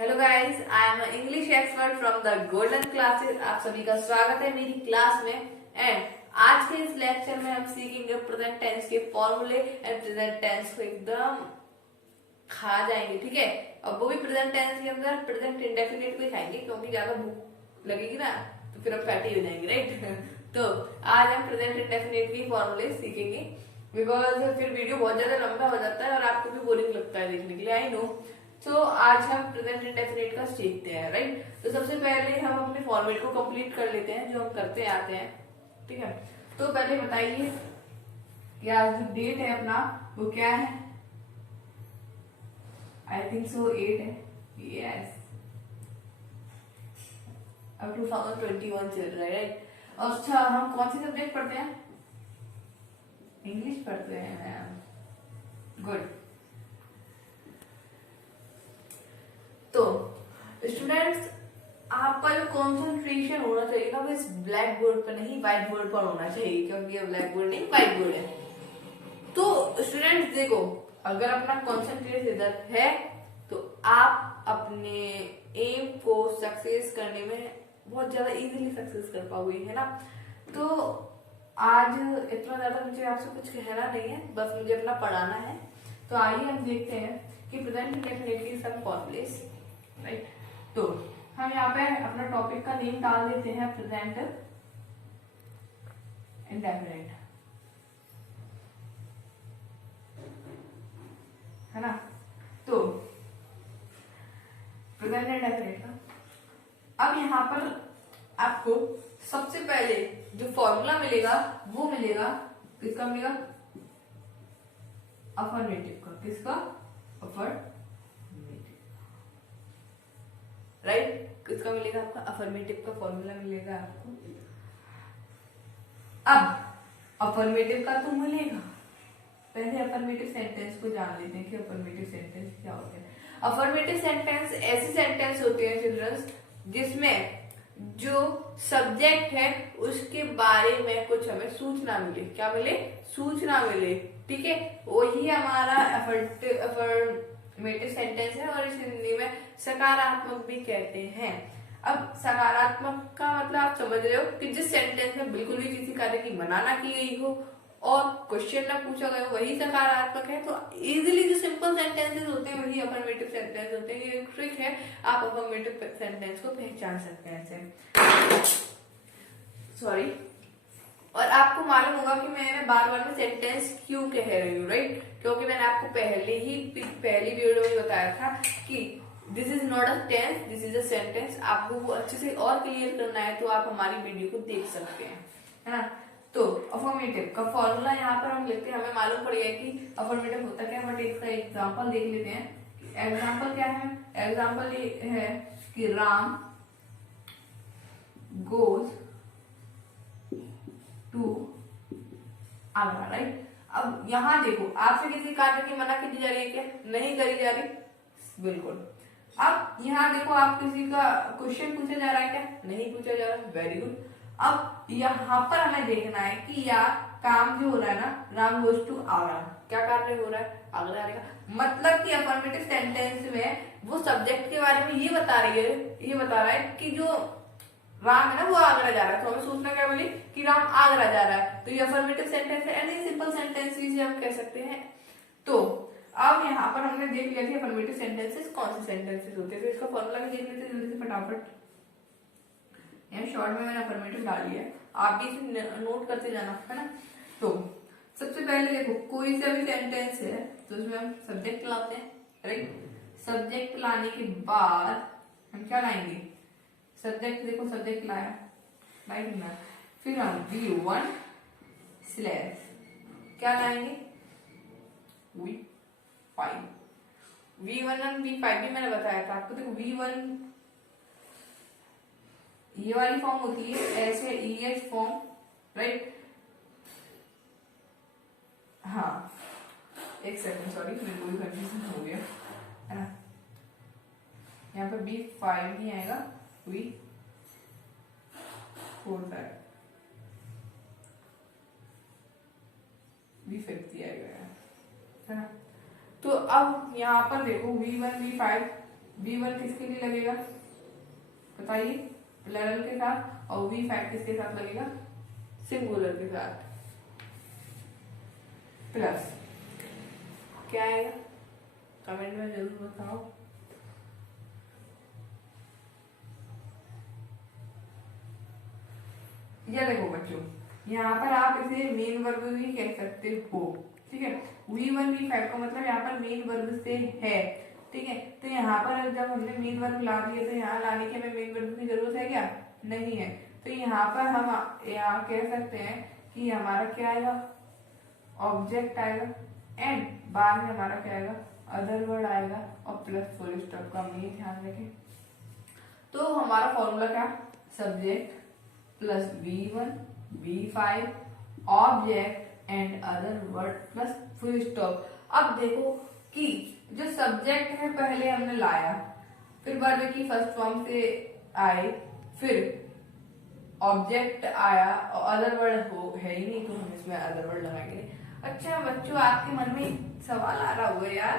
Hello guys, I am English expert from the golden classes. आप सभी का स्वागत है मेरी क्लास में। एंड आज के इस लेक्चर में हम सीखेंगे प्रेजेंट टेंस के फॉर्मूले एंड प्रेजेंट टेंस को एकदम खा जाएंगे, ठीक है। और वो भी प्रेजेंट टेंस के अंदर प्रेजेंट इंडेफिनिट को खाएंगे, क्योंकि ज्यादा भूख लगेगी ना तो फिर हम फैटी हो जाएंगे, राइट। तो आज हम प्रेजेंट इंडेफिनिट की फॉर्मूले सीखेंगे, बिकॉज फिर वीडियो बहुत ज्यादा लंबा हो जाता है और आपको भी बोरिंग लगता है देखने के लिए, आई नो। तो आज हम प्रेजेंट इंडेफिनिट का सीखते हैं, राइट। तो सबसे पहले हम अपने फॉर्मेट को कंप्लीट कर लेते हैं जो हम करते आते हैं, ठीक है। तो पहले बताइए कि आज जो डेट है अपना वो क्या है। आई थिंक सो 8 है, यस। अब 2021 चल रहा है, राइट। अच्छा, हम कौन सी सब्जेक्ट पढ़ते हैं? इंग्लिश पढ़ते हैं, गुड। तो स्टूडेंट्स, आपका जो कंसंट्रेशन होना चाहिए ना वो इस ब्लैक बोर्ड पर नहीं, व्हाइट बोर्ड पर होना चाहिए, क्योंकि ये ब्लैक बोर्ड नहीं व्हाइट बोर्ड है। तो स्टूडेंट्स देखो, अगर अपना कंसंट्रेशन इधर है तो आप अपने एम को सक्सेस करने में बहुत ज्यादा इजीली सक्सेस कर पाओगे, है ना। तो आज इतना ज्यादा मुझे आपसे कुछ कहना नहीं है, बस मुझे अपना पढ़ाना है। तो आइए हम देखते हैं कि प्रेजेंट इंडेफिनिट की सब फॉर्मूलेस, राइट। तो हम यहाँ पे अपना टॉपिक का नेम डाल देते हैं प्रेजेंट इंडेफिनिट, है ना। तो प्रेजेंट इंडेफिनिट का अब यहाँ पर आपको सबसे पहले जो फॉर्मूला मिलेगा वो मिलेगा, किसका मिलेगा? अफर्मेटिव का। किसका? Affirmative, right. किसका मिलेगा? आपका अफर्मेटिव का फॉर्मूला मिलेगा आपको। अब अफर्मेटिव का तो मिलेगा, पहले अफर्मेटिव सेंटेंस को जान लेते हैं कि अफर्मेटिव सेंटेंस क्या होते हैं। अफर्मेटिव सेंटेंस ऐसे सेंटेंस होते हैं चिल्ड्रंस जिसमें जो सब्जेक्ट है उसके बारे में कुछ हमें सूचना मिले। क्या मिले? सूचना मिले, ठीक है। वही हमारा अफर्मेटिव सेंटेंस है और इस हिंदी में सकारात्मक भी कहते हैं। अब सकारात्मक का मतलब आप समझ रहे हो कि जिस सेंटेंस में बिल्कुल भी किसी कार्य की मना ना की गई हो और क्वेश्चन ना पूछा गया हो, वही सकारात्मक है। तो इजीली जो सिंपल सेंटेंसेस होते हैं वही अफर्मेटिव सेंटेंस होते हैं। ये एक ट्रिक है, आप अफर्मेटिव सेंटेंस को पहचान सकते हैं ऐसे। सॉरी। और आपको मालूम होगा कि मैं बार बार में सेंटेंस क्यों कह रही हूँ, राइट। क्योंकि मैंने आपको पहली वीडियो में बताया था कि this is not a tense, this is a sentence. आपको वो अच्छे से और क्लियर करना है तो आप हमारी वीडियो को देख सकते हैं, है ना। तो अफर्मेटिव का फॉर्मूला यहाँ पर हम लिखते हैं, हमें मालूम पड़ गया कि अफर्मेटिव होता क्या है, बट इसका एग्जांपल देख लेते हैं। एग्जांपल क्या है? एग्जांपल ये है कि Ram goes to Agra, right. अब यहाँ देखो, आपसे किसी कार्य की मना की जा रही है क्या? नहीं करी जा रही, बिल्कुल। अब यहाँ देखो, आप किसी का क्वेश्चन पूछा जा रहा है क्या? नहीं पूछा जा रहा, वेरी गुड। अब यहाँ पर हमें देखना है कि या काम जो हो रहा है ना, राम गोज टू आगरा, क्या कार्य हो रहा है? आगरा जाने का। मतलब कि अफर्मेटिव सेंटेंस में वो सब्जेक्ट के बारे में ये बता रहा है कि जो राम है ना वो आगरा जा रहा है। तो हमें सोचना क्या मिली कि राम आगरा जा रहा है। तो ये अफर्मेटिव सेंटेंस है, एनी सिंपल सेंटेंस इसे हम कह सकते हैं। तो अब यहाँ पर हमने देख लिया कि अफर्मेटिव सेंटेंसेस कौन से सेंटेंसेस होते हैं। तो इसका फॉर्मूला भी देख लेते हैं जल्दी से फटाफट। यहाँ शॉर्ट में मैंने अफर्मेटिव डाली है, आप भी इसे नोट करते जाना, है ना। तो सबसे पहले देखो, कोई सा भी सेंटेंस है तो उसमें हम सब्जेक्ट लाते हैं, राइट। सब्जेक्ट लाने के बाद हम क्या लाएंगे? सब्जेक्ट, देखो सब्जेक्ट लाया, राइट ना। फिर हम V1 स्लैश क्या लाएंगे? V5। V1 और V5 भी मैंने बताया था आपको। देखो V1 ये वाली फॉर्म होती है, ऐसे EH फॉर्म, राइट। हाँ, एक सेकंड, सॉरी मेरे को भी कंफ्यूजन हो गया, है ना। यहाँ पर V5 नहीं आएगा, V50 आएगा, है ना। तो अब यहाँ पर देखो V1 V5 V1 किसके लिए लगेगा बताइए, प्लरल के साथ, और V5 किसके साथ लगेगा, सिंगुलर के साथ। प्लस क्या आएगा कमेंट में जरूर बताओ। ये देखो बच्चों, यहाँ पर आप इसे मेन वर्ब भी कह सकते हो, ठीक है। V1 V5 का मतलब यहाँ पर मेन वर्ब से है, ठीक है। तो यहाँ पर जब हमने मेन वर्ब ला दिए तो यहाँ लाने की हमें मेन वर्ब की जरूरत है क्या, नहीं है। तो यहाँ पर हम यहाँ कह सकते हैं कि हमारा क्या आएगा, ऑब्जेक्ट आएगा, एंड बाद में हमारा क्या आएगा, अदर वर्ड आएगा, और प्लस फुल स्टॉप का मेन ध्यान रखें। तो हमारा फॉर्मूला क्या, subject plus V1 V5 object and other word plus full stop. अब देखो कि जो सब्जेक्ट है पहले हमने लाया, फिर वर्ब की फर्स्ट फॉर्म से आए, फिर ऑब्जेक्ट आया, और अदर वर्ड हो है ही नहीं तो हम इसमें अदर वर्ड लगाएंगे। अच्छा बच्चों, आपके मन में सवाल आ रहा होगा यार,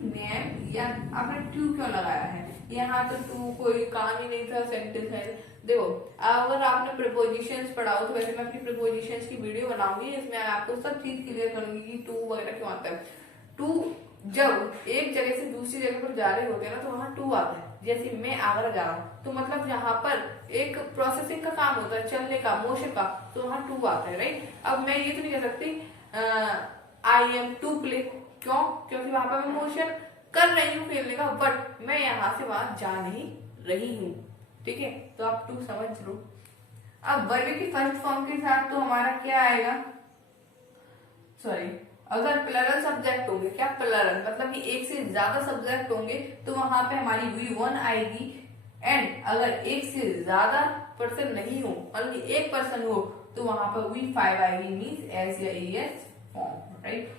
मैम या आपने टू क्यों लगाया है, यहाँ तो टू कोई काम ही नहीं था, सेंटेंस है। देखो अगर आपने प्रीपोजिशंस पढ़ा हो तो वैसे मैं अपनी प्रीपोजिशंस की वीडियो बनाऊंगी, इसमें आपको सब चीज क्लियर करूंगी कि टू वगैरह क्यों आता है। टू जब एक जगह से दूसरी जगह पर जा रहे होते हैं ना तो वहां टू आता है। जैसे मैं आगरा जा रहा हूँ तो मतलब यहाँ पर एक प्रोसेसिंग का काम होता है, चलने का, मोशन का, तो वहां टू आता है, राइट। अब मैं ये तो नहीं कह सकती आई एम टू प्ले, क्यों, क्योंकि वहां पर मैं मोशन कर रही हूँ खेलने का, बट मैं यहाँ से वहां जा नहीं रही हूँ, ठीक है। तो आप टू समझ लो। अब वर्ब की फर्स्ट फॉर्म के साथ तो हमारा क्या आएगा, सॉरी, अगर प्लरल सब्जेक्ट होंगे, क्या प्लरल मतलब कि एक से ज्यादा सब्जेक्ट होंगे तो वहां पे हमारी V1 आएगी, एंड अगर एक से ज्यादा पर्सन नहीं हो, मतलब एक पर्सन हो, तो वहां पर V5 आएगी, मीन्स एस या S form, right.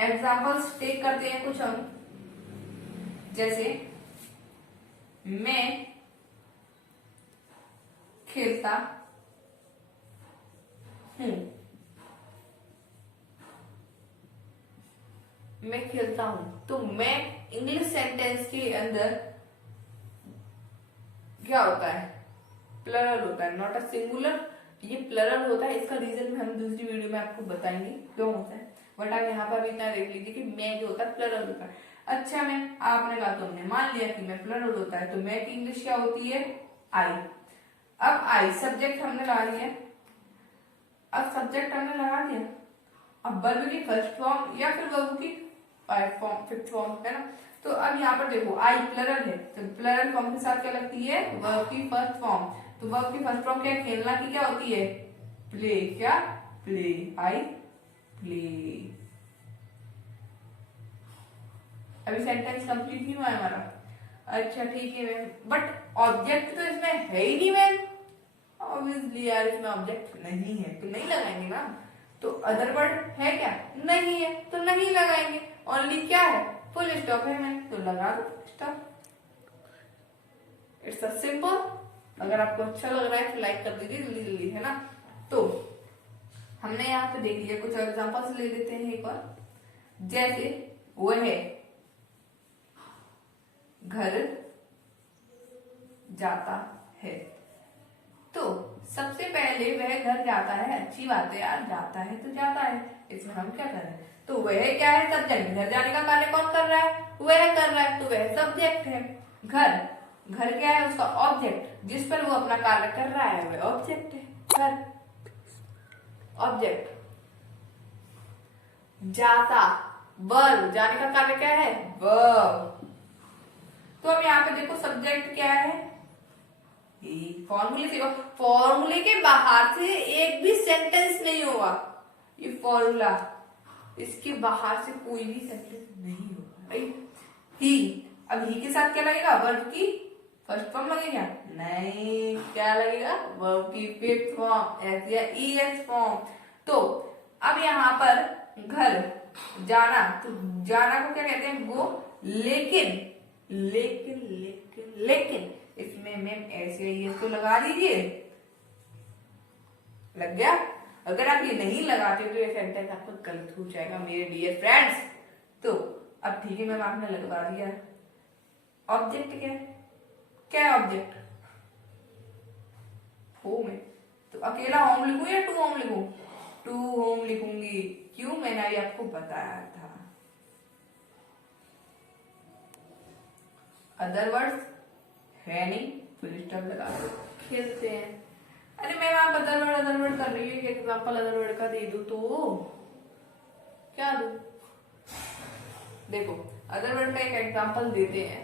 Examples take करते हैं कुछ हम, जैसे मैं खेलता हूं, मैं खेलता हूं, तो मैं इंग्लिश सेंटेंस के अंदर क्या होता है, प्लरल होता है, नॉट अ सिंगुलर। ये प्लरल होता है, इसका रीजन भी हम दूसरी वीडियो में आपको बताएंगे क्यों होता है, बट आप यहाँ पर भी इतना देख लीजिए कि मैं जो होता है प्लरल होता है। अच्छा, मैं आपने कहा, तो हमने मान लिया कि मैं प्लरल होता है, तो मैं की इंग्लिश क्या होती है, आई। अब आई सब्जेक्ट हमने लगा दिया, अब सब्जेक्ट हमने लगा दिया, अब वर्ब की फर्स्ट फॉर्म या फिर वर्ब की फिफ्थ फॉर्म है ना। तो अब यहाँ पर देखो आई प्लरल है, तो प्लरल फॉर्म के साथ क्या लगती है, वर्ब की फर्स्ट फॉर्म। तो वर्ब की फर्स्ट फॉर्म क्या, खेलना की क्या होती है, प्ले, क्या, प्ले, आई प्ले। अभी सेंटेंस कंप्लीट नहीं हुआ है हमारा। अच्छा ठीक है मैम, बट ऑब्जेक्ट तो इसमें है ही नहीं मैम। ऑब्वियसली यार, इसमें ऑब्जेक्ट नहीं है तो नहीं लगाएंगे ना। तो अदर वर्ड है क्या, नहीं है तो नहीं लगाएंगे। ओनली क्या है, फुल स्टॉप है मैम, तो लगा दो स्टॉप। It's a simple. अगर आपको अच्छा लग रहा है तो लाइक कर दीजिए जल्दी जल्दी, है ना। तो हमने यहाँ पे देख लिया, कुछ एग्जांपल्स ले लेते हैं एक बार। जैसे वह घर जाता है, तो सबसे पहले वह घर जाता है, अच्छी बात है यार, जाता है तो जाता है, इसमें हम क्या कर रहे हैं, तो वह क्या है, सब्जेक्ट। घर जाने का कार्य कौन कर रहा है, वह कर रहा है, तो वह सब्जेक्ट है। घर, घर क्या है, उसका ऑब्जेक्ट, जिस पर वो अपना कार्य कर रहा है वह ऑब्जेक्ट है, घर ऑब्जेक्ट। जाता, वर्ब, जाने का कार्य क्या है, वर्ब। तो अब यहाँ पे देखो सब्जेक्ट क्या है, फॉर्मूले से, फॉर्मूले के बाहर से एक भी सेंटेंस नहीं होगा, ये फॉर्मूला, इसके बाहर से कोई भी सेंटेंस नहीं होगा, राइट। ही, अब ही के साथ क्या लगेगा, वर्ब की फर्स्ट फॉर्म लगेगा, नहीं, क्या लगेगा, वर्ब की फिफ्थ फॉर्म, एस या ईएस फॉर्म। तो अब यहाँ पर घर, जाना, तो जाना को क्या कहते हैं, गो। लेकिन लेकिन लेकिन लेकिन इसमें मैम ऐसे ये तो लगा दीजिए, लग गया। अगर आप ये नहीं लगाते तो ये सेंटेंस आपका गलत हो जाएगा मेरे डियर फ्रेंड्स। तो अब ठीक है मैम, आपने लगवा दिया, ऑब्जेक्ट क्या है? क्या है ऑब्जेक्ट? होम है। तो अकेला होम लिखूं या टू होम लिखूं? टू होम लिखूंगी। क्यों? मैंने अभी आपको बताया था। अदर वर्ड्स है नहीं, फुल स्टॉप लगा दो, खेलते हैं। अरे मैम आप अदर वर्ड कर रही है, एग्जाम्पल अदर वर्ड का दे दो तो क्या दू? देखो अदर वर्ड का एक एग्जाम्पल देते हैं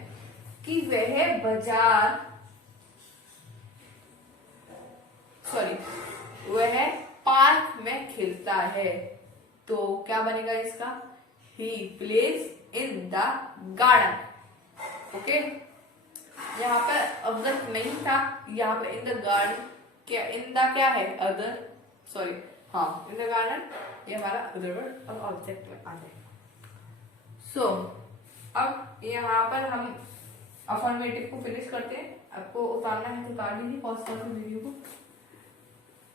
कि वह बाजार, सॉरी वह पार्क में खेलता है, तो क्या बनेगा इसका? He plays in the garden. Okay, यहाँ पर ऑब्जेक्ट नहीं था, यहाँ पर इन द गार्डन, क्या इन द क्या है? अदर, सॉरी हाँ इन द गार्डन, ये हमारा अदर वर्ड अब ऑब्जेक्ट में आ जाएगा। सो अब यहाँ पर हम अफर्मेटिव को फिनिश करते हैं। आपको उतारना है तो उतार लीजिए, पॉज कर दो वीडियो को।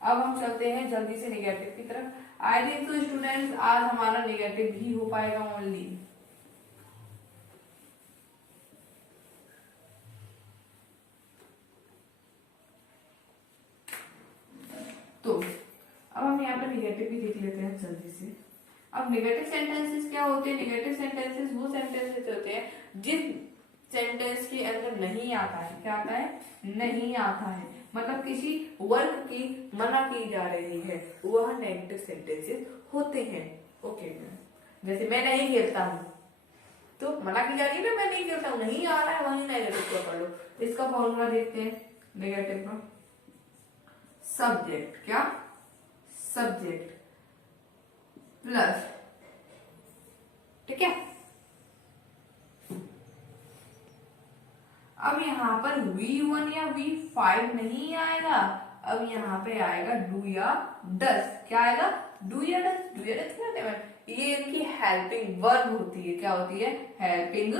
अब हम चलते हैं जल्दी से नेगेटिव की तरफ। आई थिंक तो स्टूडेंट्स आज हमारा नेगेटिव ही हो पाएगा ओनली। तो अब हम यहाँ पर नेगेटिव भी देख लेते हैं जल्दी से। अब नेगेटिव सेंटेंसेस क्या होते हैं? नेगेटिव सेंटेंसेस वो सेंटेंसेस होते हैं जिस सेंटेंस के अंदर नहीं आता है, क्या आता है? नहीं आता है, मतलब किसी वर्क की मना की जा रही है, वह नेगेटिव सेंटेंसेस होते हैं। ओके, जैसे मैं नहीं खेलता हूँ, तो मना की जा रही है ना, मैं नहीं खेलता हूँ, नहीं आ रहा है, वही नेगेटिव को पढ़ लो। इसका फॉर्मूला देखते हैं नेगेटिव का। सब्जेक्ट, क्या? सब्जेक्ट प्लस, ठीक है। अब यहाँ पर V1 या V5 नहीं आएगा, अब यहाँ पे आएगा डू या डस। क्या आएगा? डू या डस। डू या डस क्या? ये इनकी हेल्पिंग वर्ब होती है। क्या होती है? हेल्पिंग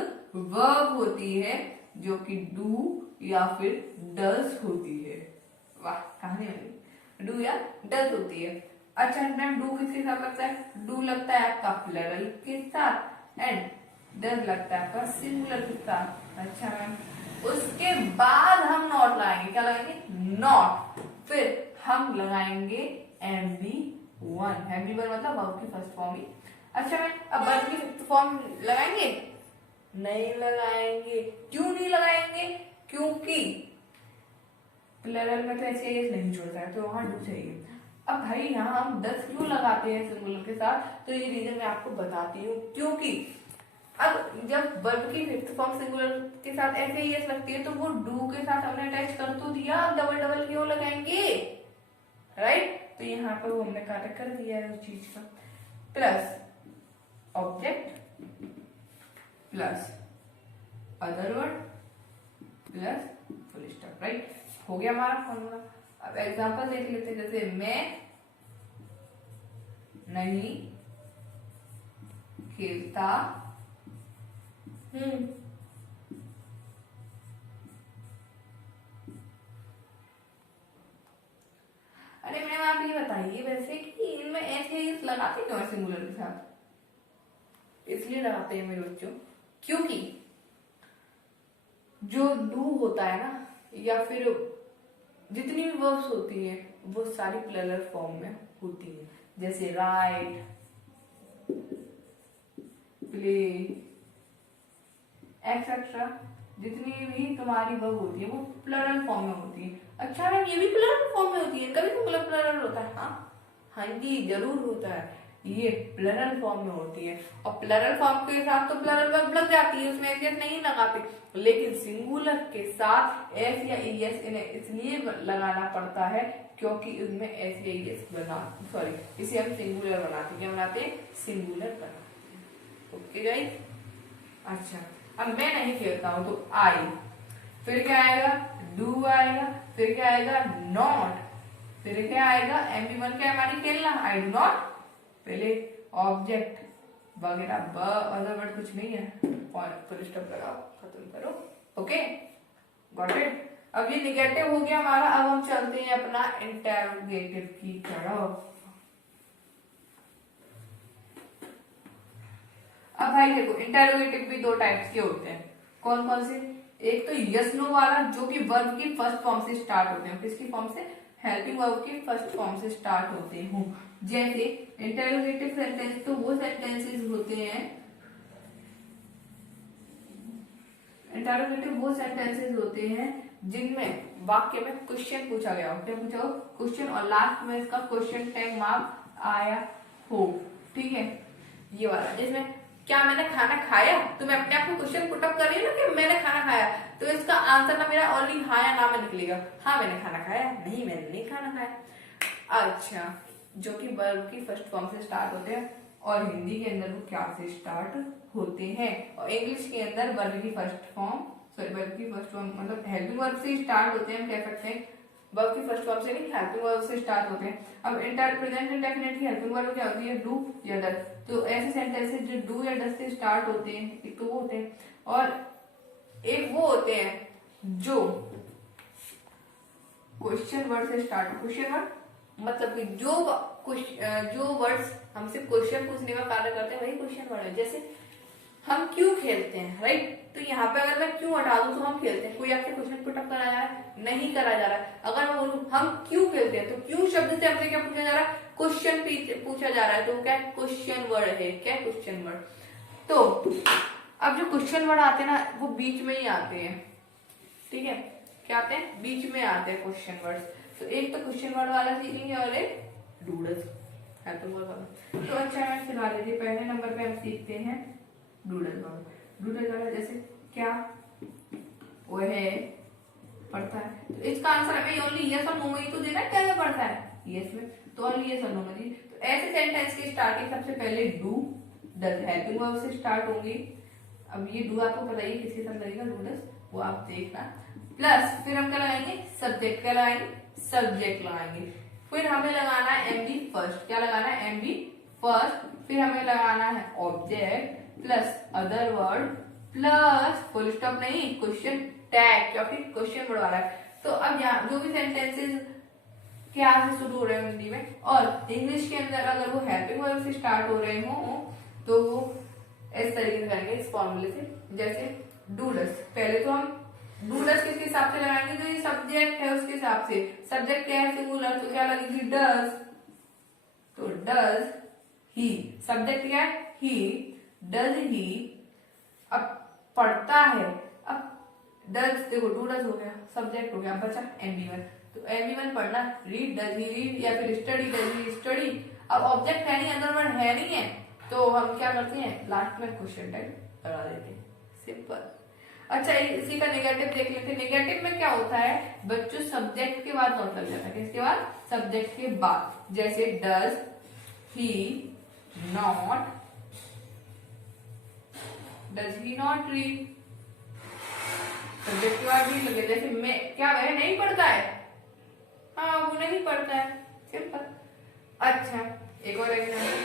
वर्ब होती है, जो कि डू या फिर डस होती है। वाह, कहानी बनी। डू या डस होती है। अच्छा मैम, डू किसके साथ लगता है? डू लगता है आपका प्लरल के साथ एंड डस लगता है आपका सिंगुलर के साथ। अच्छा मैम, उसके बाद हम नॉट लगाएंगे। क्या लगाएंगे? नॉट। फिर हम लगाएंगे MB1। MB1 मतलब वर्ब की फर्स्ट फॉर्म ही। अच्छा मैम, अब वर्ब की फिफ्थ फॉर्म लगाएंगे? नहीं लगाएंगे। क्यों नहीं लगाएंगे? क्योंकि प्लरल में तो ऐसे नहीं जोड़ता है, तो वहां डू चाहिए। अब भाई यहाँ हम 10 क्यों लगाते हैं सिंगुलर के साथ? तो ये रीजन मैं आपको बताती हूँ। क्योंकि अब जब वर्ब की फिफ्थ फॉर्म सिंगुलर के साथ ऐसे ही एस लगती है, तो वो डू के साथ हमने अटैच कर तो दिया, अब डबल डबल क्यों लगाएंगे? राइट, तो यहाँ पर वो हमने कार्य कर दिया है उस चीज का। Plus object plus other word plus full stop. Right, हो गया हमारा फॉर्मूला। अब एग्जांपल देख लेते हैं, जैसे मैं नहीं खेलता हूं। अरे मैम आप ये बताइए वैसे कि इनमें ऐसे ही लगाते क्यों है सिंगुलर के साथ? इसलिए लगाते हैं मेरे बच्चों, क्योंकि जो डू होता है ना, या फिर जितनी भी वर्ब्स होती है वो सारी प्लरल फॉर्म में होती है। जैसे राइट, प्ले, एक्सेट्रा, जितनी भी तुम्हारी वर्ब होती है वो प्लरल फॉर्म में होती है। अच्छा मैम, ये भी प्लरल फॉर्म में होती है? कभी सिंगुलर प्लरल होता है? हाँ जी जरूर होता है, ये प्लरल फॉर्म में होती है। और प्लरल फॉर्म के साथ तो प्लरल वर्ब लग जाती है, उसमें एस नहीं लगाते, लेकिन सिंगुलर के साथ एस या ईएस इन्हें इसलिए लगाना पड़ता है क्योंकि इसमें एस या ईएस बना, सॉरी इसे हम सिंगुलर बनाते हैं। क्या बनाते हैं? सिंगुलर बनाते हैं। Okay guys. अच्छा, अब मैं नहीं खेलता हूं तो आई, फिर क्या आएगा? डू आएगा, फिर क्या आएगा? नॉट, फिर क्या आएगा? MB1 क्या हमारी खेलना, आई डू नॉट, पहले ऑब्जेक्ट वगैरह, अदर वर्ड कुछ नहीं है, फुल स्टॉप लगाओ, खत्म करो। Okay, got it. अब ये निगेटिव हो गया हमारा। अब हम चलते हैं अपना इंटेरोगेटिव की तरफ। अब भाई देखो, इंटेरोगेटिव भी दो टाइप्स के होते हैं। कौन कौन से? एक तो यस नो वाला जो कि वर्ब की फर्स्ट फॉर्म से स्टार्ट होते हैं, किसकी फॉर्म से, हेल्पिंग वर्ब की फर्स्ट फॉर्म से स्टार्ट होते हो। जैसे इंटरोगेटिव सेंटेंस तो वो सेंटेंसेस होते हैं, इंटरोगेटिव वो सेंटेंसेस होते हैं जिनमें वाक्य में क्वेश्चन पूछा गया हो, क्या पूछा हो, क्वेश्चन, और लास्ट में इसका क्वेश्चन टैग मार्क आया हो, ठीक है। ये वाला जिसमें क्या मैंने खाना खाया, तो मैं अपने आप को क्वेश्चन पुटअप कर रही हूँ ना कि मैंने खाना खाया, तो इसका आंसर ना मेरा ओनली हाँ या ना में निकलेगा, हाँ मैंने खाना खाया, नहीं मैंने नहीं खाना खाया। अच्छा, जो कि वर्ब की फर्स्ट फॉर्म से स्टार्ट होते हैं, और हिंदी के अंदर वो क्या से स्टार्ट होते हैं, और इंग्लिश के अंदर वर्ब की फर्स्ट फॉर्म, सॉरी वर्ब की फर्स्ट फॉर्म मतलब हेल्पिंग वर्ब से स्टार्ट होते हैं, हम कह सकते हैं वर्ब की फर्स्ट फॉर्म से नहीं, हेल्पिंग वर्ब से स्टार्ट होते हैं। अब प्रेजेंट इंडेफिनिट की हेल्पिंग वर्ब क्या होती है, डू या डज, तो ऐसे सेंटेंसेस जो डू या डज से स्टार्ट होते हैं, एक तो वो होते हैं, और एक वो होते हैं जो क्वेश्चन वर्ड से स्टार्ट, क्वेश्चन वर्ड मतलब कि जो वर्ड्स हमसे क्वेश्चन पूछने का कार्य करते हैं वही क्वेश्चन वर्ड है। जैसे हम क्यों खेलते हैं, राइट, तो यहाँ पे अगर मैं क्यों हटा दूं तो हम खेलते हैं, कोई आपसे क्वेश्चन पुटअप करा जा रहा है, नहीं करा जा रहा है। अगर मैं बोलूं हम क्यों खेलते हैं, तो क्यों शब्द से हमसे क्या पूछा जा रहा है, क्वेश्चन पूछा जा रहा है, तो क्या क्वेश्चन वर्ड है, क्या क्वेश्चन वर्ड। तो अब जो क्वेश्चन वर्ड आते हैं ना वो बीच में ही आते हैं, ठीक है, क्या आते हैं, बीच में आते हैं क्वेश्चन वर्ड। तो एक तो क्वेश्चन वर्ड वाला सीखेंगे और एक डूडल्स हेल्पिंग वर्ड वाला। तो अच्छा मैं सिखा देती हूँ, पहले नंबर पे हम सीखते हैं डूडल वाला। डूडल वाला जैसे क्या, वो है पढ़ता है, तो इसका आंसर हमें ओनली यस और नो में ही तो देना है, क्या पढ़ता है, यस में, तो ओनली यस और नो में दी। तो ऐसे सेंटेंस की स्टार्टिंग सबसे पहले डू डज हेल्पिंग वर्ब से स्टार्ट होंगी। अब ये डू आपको पता ही किसके साथ लगेगा, डूडल्स, वो आप देखना, प्लस फिर हम क्या लगाएंगे, सब्जेक्ट, क्या लगाएंगे, सब्जेक्ट लगाएंगे, फिर हमें लगाना है एमबी फर्स्ट, क्या लगाना है, एमबी फर्स्ट, फिर हमें लगाना है object plus other word plus full stop नहीं, क्वेश्चन टैग, क्योंकि क्वेश्चन वर्ड वाला है। तो अब यहाँ जो भी सेंटेंसेस क्या से शुरू हो रहे हैं हिंदी में और इंग्लिश के अंदर अगर वो हेल्पिंग वर्ब से स्टार्ट हो रहे हो तो वो इस तरीके से करेंगे, इस फॉर्मूले से। जैसे डूडस, पहले तो हम डूडस किसके हिसाब से लगाएंगे, जो ये सब्जेक्ट है उसके हिसाब से, सब्जेक्ट क्या है, सिंगुलर, तो क्या लगेगी, डज, तो डज ही, सब्जेक्ट क्या है, ही, डज ही, अब पढ़ता है, अब डज देखो डूडस हो गया, सब्जेक्ट हो गया, बचा एमबी1, तो एमबी1 पढ़ना, रीड डज ही रीड, या फिर स्टडी डज ही स्टडी। अब ऑब्जेक्ट है नहीं, अदर वर्ड है नहीं है, तो हम क्या करते हैं, लास्ट में क्वेश्चन टैग लगा देते हैं, सिंपल। अच्छा इसी का नेगेटिव देख लेते हैं। नेगेटिव में क्या होता है, बच्चों सब्जेक्ट के बाद नॉट लग जाता है, किसके बाद, सब्जेक्ट के बाद। जैसे does he not, does he not read, subject के बाद रीड लगे। जैसे मैं, क्या वह नहीं पढ़ता है, हाँ वो नहीं पढ़ता है, सिंपल। अच्छा एक और एग्जाम्पल,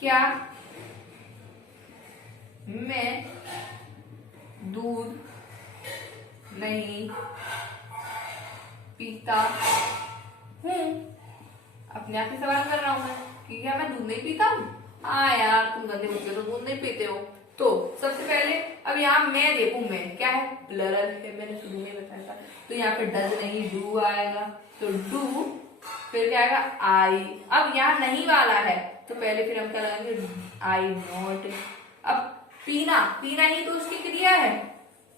क्या मैं दूध नहीं पीता हूँ, अपने आप से सवाल कर रहा हूं मैं कि क्या मैं दूध नहीं पीता हूँ, हाँ यार तुम गंदे बच्चे तो दूध नहीं पीते हो। तो सबसे पहले अब यहाँ मैं देखूं, मैं क्या है, प्लरल है, मैंने शुरू में बताया था, तो यहाँ पे डज नहीं डू आएगा, तो डू, फिर क्या आएगा, आई। अब यहाँ नहीं वाला है तो पहले फिर हम क्या लगाएंगे, आई नॉट। अब पीना, पीना ही तो उसकी क्रिया है,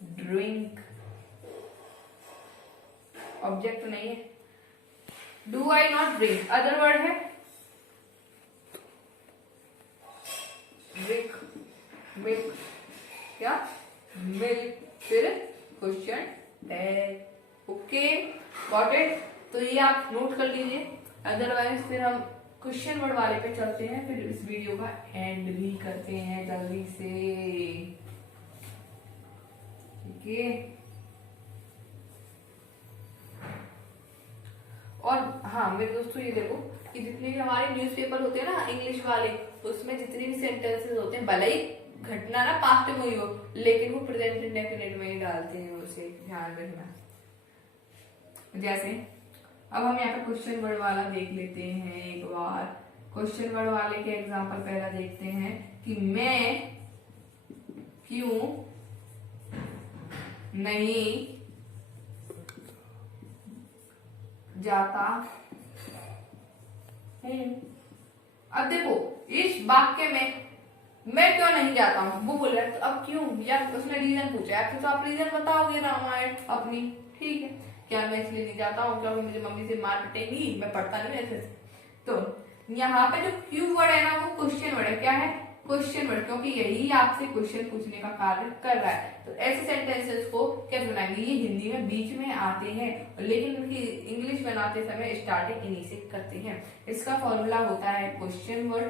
ड्रिंक, ऑब्जेक्ट तो नहीं है। Do I not drink, other word है ड्रिंक, मिल्क, क्या मिल्क, फिर question tag, okay got it. तो ये आप नोट कर लीजिए, अदरवाइज फिर हम क्वेश्चन वर्ड वाले पे चलते हैं, फिर इस वीडियो का एंड भी करते हैं जल्दी से, ठीक है। और हाँ मेरे दोस्तों ये देखो कि जितने भी हमारे न्यूज़पेपर होते हैं ना इंग्लिश वाले, उसमें जितने भी सेंटेंसेस होते हैं, भले ही घटना ना पास्ट में हुई हो, लेकिन वो प्रेजेंट इंडेफिनिट में ही डालते हैं, उसे ध्यान रखना। जैसे अब हम यहाँ पे क्वेश्चन वर्ड वाला देख लेते हैं एक बार। क्वेश्चन वर्ड वाले के एग्जांपल पहला देखते हैं कि मैं क्यों नहीं जाता हूँ। अब देखो इस वाक्य में मैं क्यों नहीं जाता हूँ वो बोल रहा है, तो अब क्यों, या उसने रीजन पूछा है तो आप रीजन बताओगे रामायण अपनी, ठीक है। क्या मैं इसलिए नहीं जाता हूँ क्योंकि मुझे मम्मी से मार पिटेगी, मैं पढ़ता नहीं ऐसे। तो यहाँ पे जो क्यू वर्ड है ना वो क्वेश्चन वर्ड है। क्या है? क्वेश्चन वर्ड, क्योंकि यही आपसे क्वेश्चन पूछने का कार्य कर रहा है। तो ऐसे सेंटेंसेस को कैसे बनाएंगे? ये हिंदी में बीच में आते हैं, लेकिन उनकी इंग्लिश बनाते समय स्टार्टिंग इन्हीं से करते हैं। इसका फॉर्मूला होता है क्वेश्चन वर्ड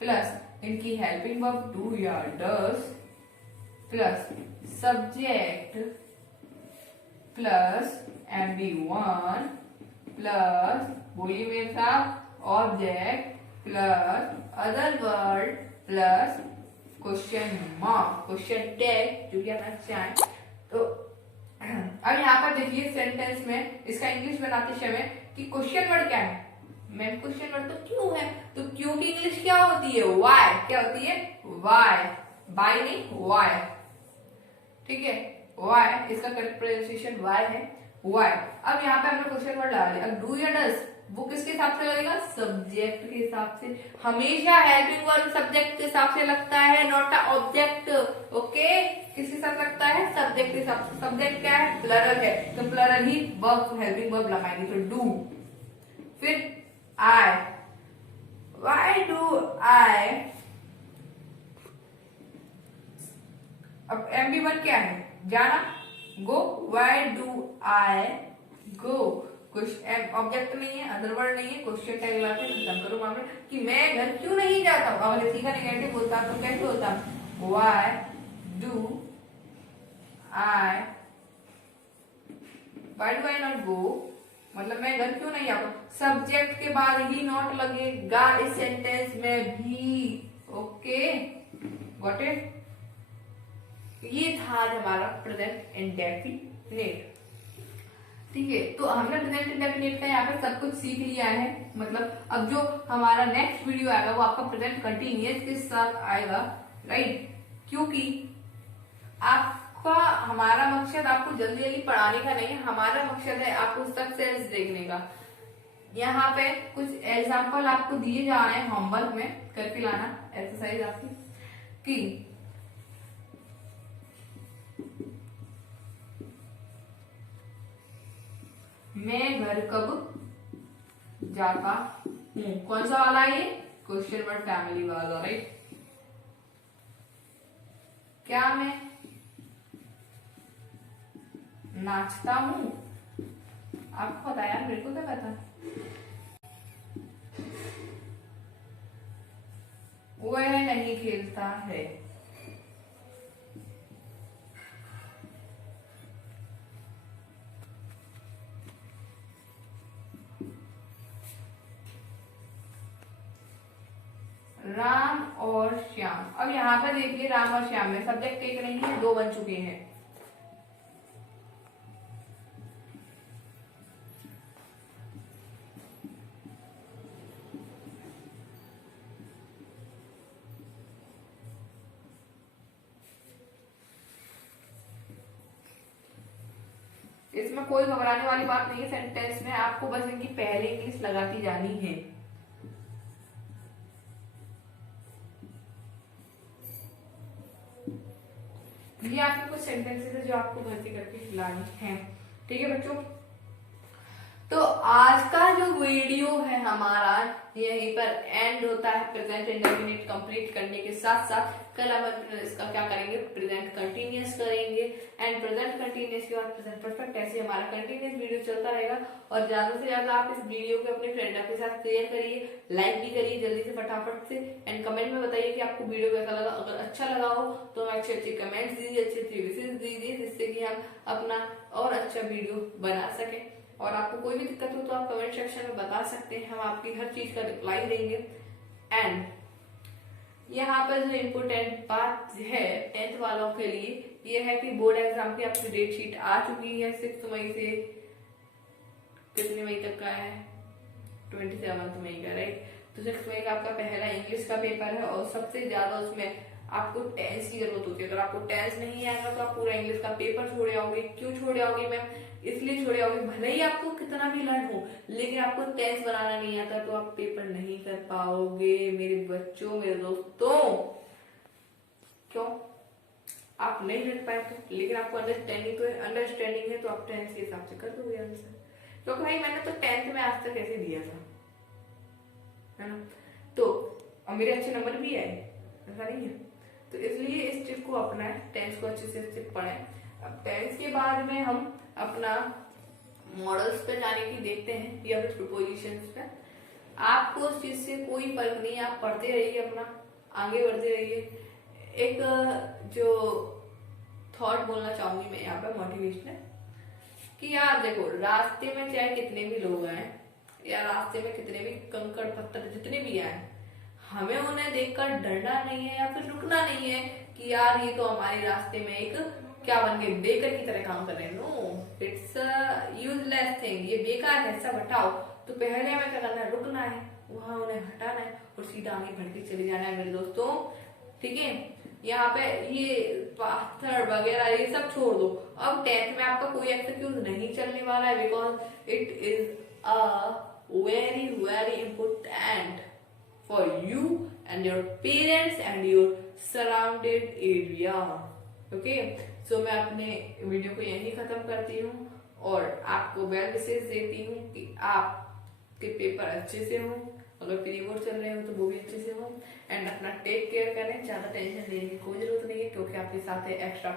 प्लस इनकी हेल्पिंग वर्ब डू या does plus subject plus MB1 plus, बोलिए मेरे साथ, object plus other word plus question mark, question tag जो कि आप चाहें। तो अब यहाँ पर देखिए सेंटेंस में इसका इंग्लिश बनाते समय कि क्वेश्चन वर्ड क्या है? मैम क्वेश्चन वर्ड तो क्यों है, तो क्यों की इंग्लिश क्या होती है? वाई। क्या होती है? वाई, बाय नहीं वाई, ठीक है। वाई, इसका करेक्ट प्रोनाउंसिएशन वाई है, वाई। अब यहाँ पे हमने क्वेश्चन वर्ड लगा लिया। अब डू या डस वो किसके हिसाब से लगेगा? सब्जेक्ट के हिसाब से। हमेशा हेल्पिंग वर्ब सब्जेक्ट के हिसाब से लगता है, नॉट अ ऑब्जेक्ट। ओके, किसके साथ लगता है? सब्जेक्ट के हिसाब से। सब्जेक्ट क्या है? प्लरल है, तो प्लरल ही वर्ब हेल्पिंग वर्ब लगाएंगे, तो डू। फिर I, why do I, अब MB1 क्या है? जाना, go, why do I go, कुछ ऑब्जेक्ट नहीं है, अदर वर्ड नहीं है, क्वेश्चन टैग लगा के खत्म करो मामला कि मैं घर क्यों नहीं जाता हूँ। अगर इसी का नेगेटिव बोलता तो कैसे होता? why do I not go, मतलब मैं घर क्यों नहीं आता। सब्जेक्ट के बाद ही नॉट लगेगा इस सेंटेंस में भी। Okay, got it. ये था हमारा प्रेजेंट इंडेफिनिट, ठीक है। तो हमने प्रेजेंट इंडेफिनिट का यहाँ पे सब कुछ सीख लिया है। मतलब अब जो हमारा नेक्स्ट वीडियो आएगा वो आपका प्रेजेंट कंटिन्यूअस के साथ आएगा, राइट। क्योंकि आपका हमारा मकसद आपको जल्दी जल्दी पढ़ाने का नहीं है, हमारा मकसद है आपको सक्सेस देखने का। यहाँ पे कुछ एग्जाम्पल आपको दिए जा रहे हैं होमवर्क में, करके लाना एक्सरसाइज आपकी कि मैं घर कब जाता हूँ। कौन सा वाला ये? क्वेश्चन वर्ड फैमिली वाला, राइट। क्या मैं नाचता हूँ? आपको पता है यार, मेरे को क्या पता। वह नहीं खेलता है। राम और श्याम। अब यहाँ पर देखिए राम और श्याम में सब्जेक्ट एक नहीं है, दो बन चुके हैं। इसमें कोई घबराने वाली बात नहीं है। सेंटेंस में आपको बस इनकी पहले इंग्लिश लगाती जानी है। ये आपके कुछ सेंटेंसेस है जो आपको भर्ती करके लानी है, ठीक है बच्चों। तो आज का जो वीडियो है हमारा यहीं पर एंड होता है। प्रेजेंट इंडेफिनिट कंप्लीट करने के साथ साथ कल हम इसका क्या करेंगे? प्रेजेंट कंटिन्यूअस करेंगे। एंड प्रेजेंट कंटिन्यूअस के बाद प्रेजेंट परफेक्ट, ऐसे हमारा कंटिन्यूअस वीडियो चलता रहेगा। और ज्यादा से ज्यादा आप इस वीडियो को अपने फ्रेंड के साथ शेयर करिए, लाइक भी करिए जल्दी से फटाफट से। एंड कमेंट में बताइए कि आपको वीडियो कैसा लगा। अगर अच्छा लगा हो तो अच्छे अच्छे कमेंट्स दीजिए, अच्छे अच्छे विशेष दीजिए, जिससे कि हम अपना और अच्छा वीडियो बना सके। और आपको कोई भी दिक्कत हो तो आप कमेंट सेक्शन में बता सकते हैं, हम आपकी हर चीज का रिप्लाई देंगे। एंड यहाँ पर जो इम्पोर्टेंट बात है 10th वालों के लिए ये है कि बोर्ड एग्जाम की आपकी डेट शीट आ चुकी है 6 मई से कितने मई तक का है? 27 मई का, राइट। तो 6 मई का आपका पहला इंग्लिश का पेपर है और सबसे ज्यादा उसमें आपको टेंस की जरूरत होती है। अगर आपको टेंस नहीं आएगा तो आप पूरा इंग्लिश का पेपर छोड़ आओगे। क्यों छोड़ आओगे मैम? इसलिए छोड़ आओगे, भले ही आपको कितना भी लर्न हो, लेकिन आपको टेंस बनाना नहीं आता तो आप पेपर नहीं कर पाओगे मेरे बच्चों, मेरे दोस्तों। क्यों? आप नहीं लिख पाए तो, लेकिन आपको अंडरस्टैंडिंग है तो आप टेंस के हिसाब से कर दोगे आंसर। क्योंकि भाई मैंने तो 10th में आज तक ऐसे दिया था, है ना, तो और मेरे अच्छे नंबर भी आए, ऐसा नहीं है। तो इसलिए इस ट्रिक को अपनाएं, 10th को अच्छे से पढ़ें। अब 10th के बाद में हम अपना मॉडल्स पे जाने की देखते हैं या फिर प्रोपोजिशंस पे। आपको उस चीज से कोई फर्क नहीं है, आप पढ़ते रहिए, अपना आगे बढ़ते रहिए। एक जो थॉट बोलना चाहूंगी मैं यहाँ पे मोटिवेशनल, कि यार देखो, रास्ते में चाहे कितने भी लोग आए या रास्ते में कितने भी कंकड़ पत्थर जितने भी आए, हमें उन्हें देखकर डरना नहीं है या फिर रुकना नहीं है कि यार ये तो हमारे रास्ते में एक क्या बन गए, बेकर की तरह काम कर रहे हैं। नो, इट्स यूजलेस थिंग, ये बेकार है, सब हटाओ। तो पहले हमें क्या करना है, रुकना है, वहां उन्हें हटाना है और सीधा आगे बढ़ के चले जाना है मेरे दोस्तों, ठीक है। यहाँ पे ये पाथर वगैरह ये सब छोड़ दो। अब 10th में आपका कोई एक्सक्यूज नहीं चलने वाला है, because it is a very very important for you and your parents and your surrounded area. Okay, so मैं अपने वीडियो को यहीं खत्म करती हूँ और आपको वेल विशेष देती हूँ कि आपके पेपर अच्छे से हों, अगर प्री बोर्ड चल रहे हो तो वो भी अच्छे से हो, एंड अपना टेक केयर करें। ज्यादा टेंशन लेने की कोई जरूरत नहीं है क्योंकि आपके साथ है extra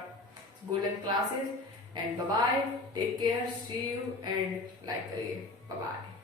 golden classes. And bye bye, take care, see you and like करिए, बाय बाय।